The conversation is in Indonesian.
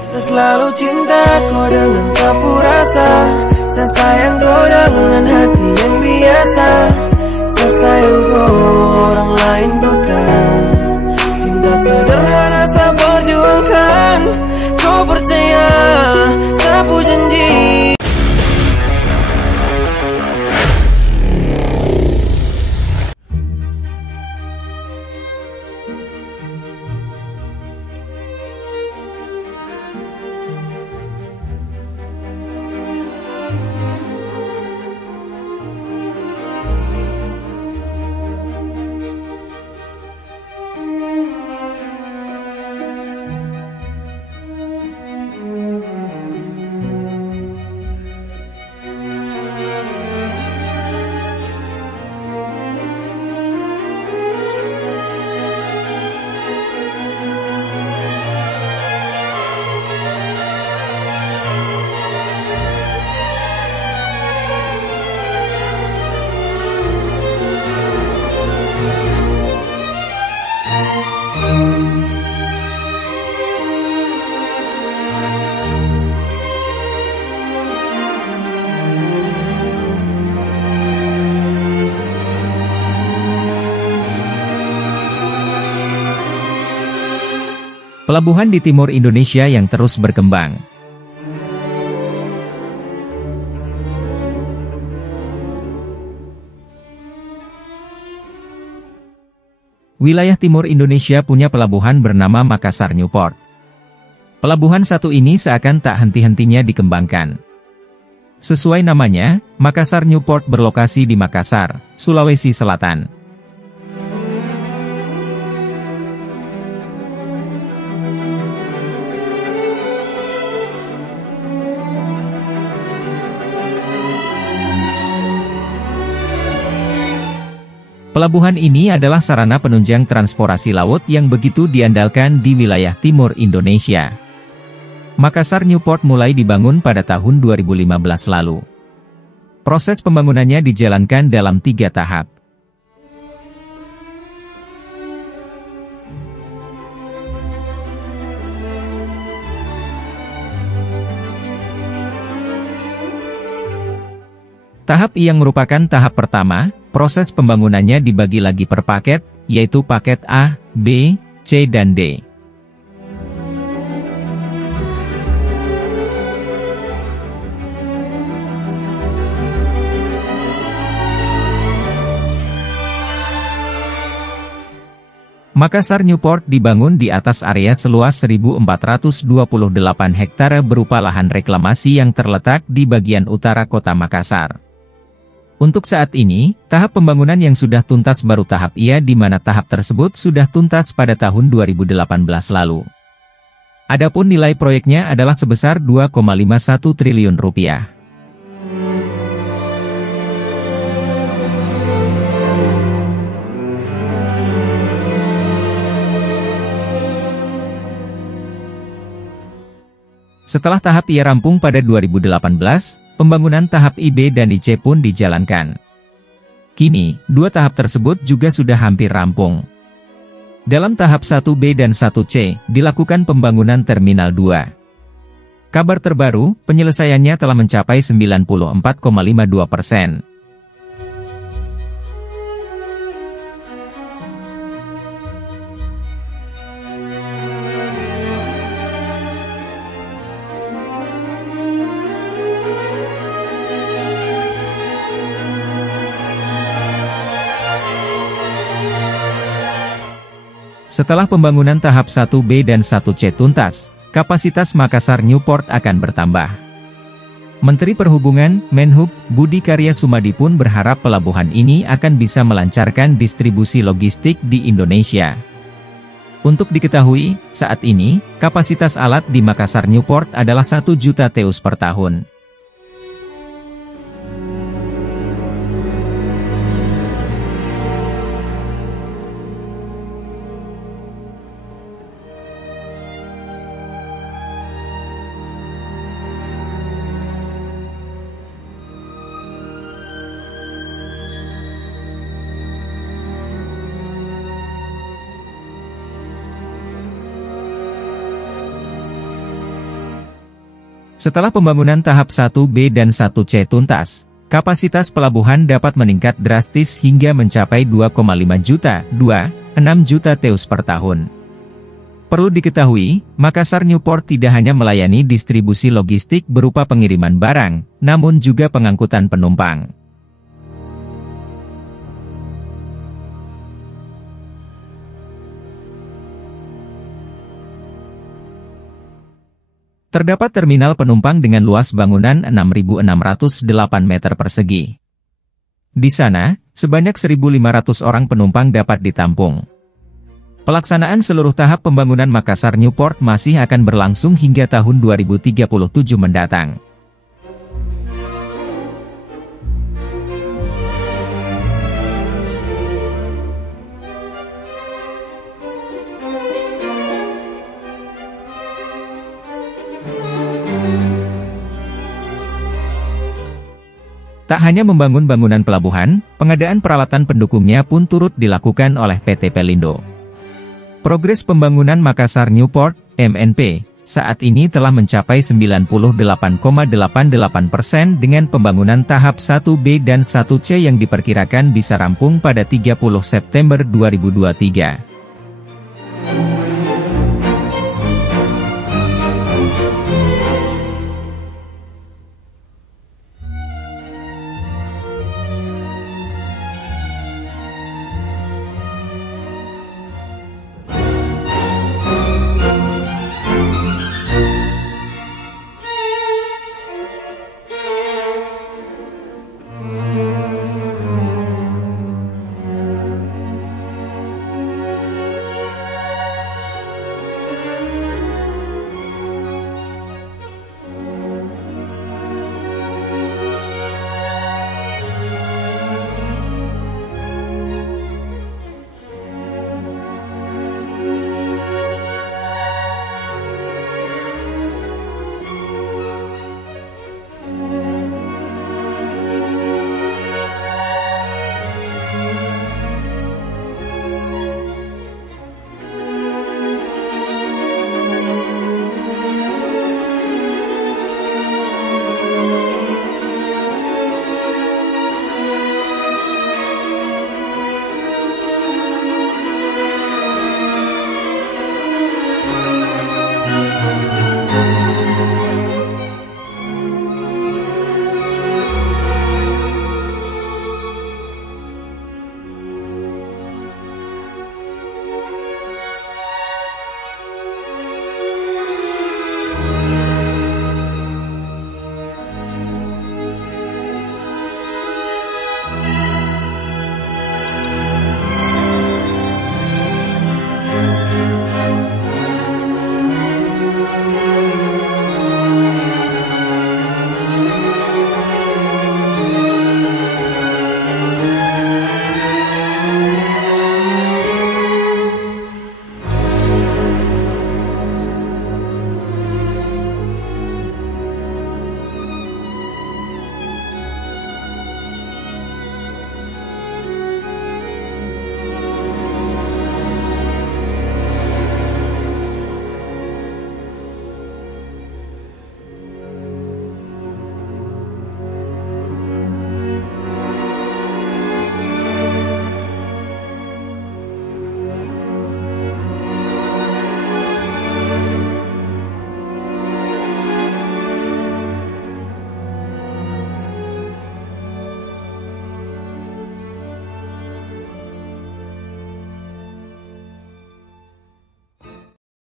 Saya selalu cinta kau dengan sapu rasa. Saya sayang kau dengan hati yang biasa. Saya sayang kau, orang lain bukan. Cinta sederhana saya perjuangkan. Kau percaya, sapu janji. Pelabuhan di timur Indonesia yang terus berkembang. Wilayah timur Indonesia punya pelabuhan bernama Makassar Newport. Pelabuhan satu ini seakan tak henti-hentinya dikembangkan. Sesuai namanya, Makassar Newport berlokasi di Makassar, Sulawesi Selatan. Pelabuhan ini adalah sarana penunjang transportasi laut yang begitu diandalkan di wilayah timur Indonesia. Makassar Newport mulai dibangun pada tahun 2015 lalu. Proses pembangunannya dijalankan dalam 3 tahap. Tahap yang merupakan tahap pertama, proses pembangunannya dibagi lagi per paket, yaitu paket A, B, C dan D. Makassar Newport dibangun di atas area seluas 1.428 hektare berupa lahan reklamasi yang terletak di bagian utara kota Makassar. Untuk saat ini, tahap pembangunan yang sudah tuntas baru tahap IA di mana tahap tersebut sudah tuntas pada tahun 2018 lalu. Adapun nilai proyeknya adalah sebesar 2,51 triliun rupiah. Setelah tahap IA rampung pada 2018, pembangunan tahap IB dan IC pun dijalankan. Kini, 2 tahap tersebut juga sudah hampir rampung. Dalam tahap 1B dan 1C, dilakukan pembangunan Terminal 2. Kabar terbaru, penyelesaiannya telah mencapai 94,52%. Setelah pembangunan tahap 1B dan 1C tuntas, kapasitas Makassar Newport akan bertambah. Menteri Perhubungan, Menhub, Budi Karya Sumadi pun berharap pelabuhan ini akan bisa melancarkan distribusi logistik di Indonesia. Untuk diketahui, saat ini, kapasitas alat di Makassar Newport adalah 1 juta TEUs per tahun. Setelah pembangunan tahap 1B dan 1C tuntas, kapasitas pelabuhan dapat meningkat drastis hingga mencapai 2,5 juta, 2,6 juta TEU per tahun. Perlu diketahui, Makassar Newport tidak hanya melayani distribusi logistik berupa pengiriman barang, namun juga pengangkutan penumpang. Terdapat terminal penumpang dengan luas bangunan 6.608 meter persegi. Di sana, sebanyak 1.500 orang penumpang dapat ditampung. Pelaksanaan seluruh tahap pembangunan Makassar Newport masih akan berlangsung hingga tahun 2037 mendatang. Tak hanya membangun bangunan pelabuhan, pengadaan peralatan pendukungnya pun turut dilakukan oleh PT Pelindo. Progres pembangunan Makassar Newport, MNP, saat ini telah mencapai 98,88% dengan pembangunan tahap 1B dan 1C yang diperkirakan bisa rampung pada 30 September 2023.